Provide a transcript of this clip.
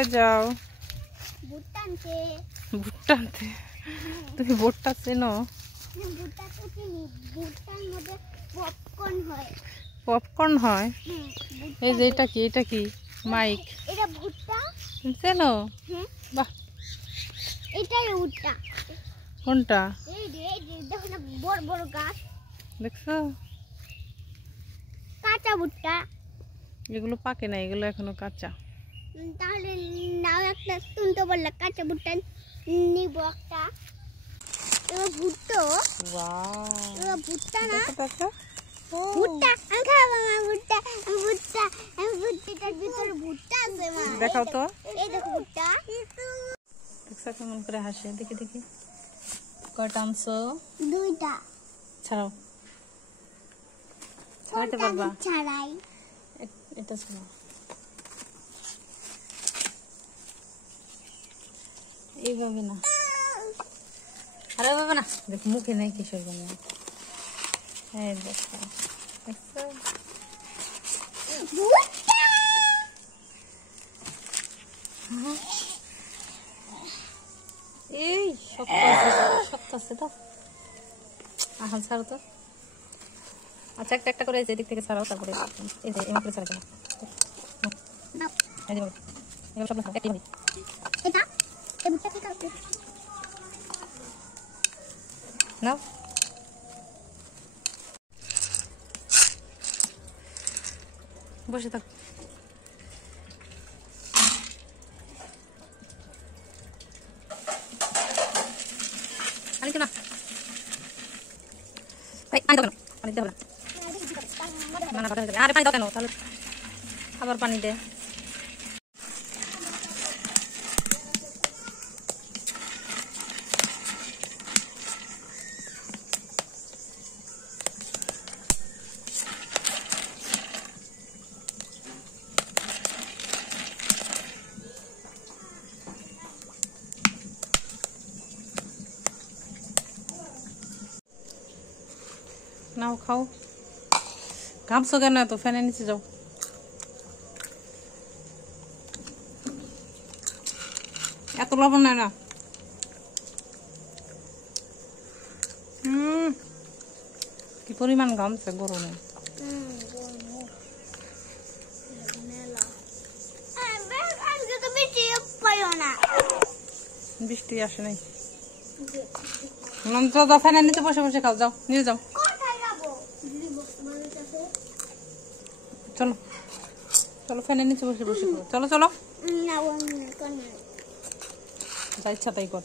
কোথায় যাও? ভুট্টা আনতে। ভুট্টা আনতে? তুমি ভুট্টা চেনো? ভুট্টা তো চিনি, ভুট্টার মধ্যে পপকর্ন হয়। পপকর্ন হয়? এই যে এটা কি, এটা কি মাইক? এটা ভুট্টা চেনো? বাহ, এটাই ভুট্টা। কোনটা? এই যে দেখো না, বড় বড় গাছ দেখছো? কাঁচা ভুট্টা। এগুলো পাকে না, এগুলো এখনো কাঁচা। তাহলে নাও একটা, তুমি তো বললে কাঁচা ভুট্টা নিব একটা। এবার ভুট্টা, এবার ভুট্টা না, ভুট্টা আমি খাবো না। ভুট্টা ভুট্টা ভুট্টাটার ভিতরে ভুট্টা আছে মা। দেখাও তো। এই দেখো ভুট্টা। দেখছো কেমন করে হাসে? দেখি দেখি, কয়টা আনছো? দুইটা। ছাড়াও, ছাড়াইতে পারবা? ছাড়াই। এটা ছাড়াও, এইভাবে না, আরে বাবা না, দেখ মুখে নেই কিসের জন্য। হ্যাঁ দেখো, দেখছো? এই শক্ত আছে, শক্ত আছে তো। আহা ছাড়ো তো। আচ্ছা একটা একটা করে এদিক থেকে ছাড়াও, তারপরে এই যে এমন করে ছাড়া যাবে। এই যে এবার সব একই হবে। এটা এই ভুট্টা কি করবে? নাও, বসে থাক। পানি না ভাই, পানি দাও কেন? পানি দেবো না, না না কথা হয়ে যাবে। আরে পানি দাও কেন? তাহলে আবার পানি দে। নাও খাও। ঘামছো কেন? তো ফ্যানের নিচে যাও। এত লবণ নেয় না। কি পরিমাণ ঘামছে গরমে। বৃষ্টি আসে নাই। ফ্যানের নিচে বসে বসে খাও, যাও নিয়ে যাও। চলো চলো, ফ্যানের নিচে বসে বসে খাও। চলো চলো, যা ইচ্ছা তাই কর।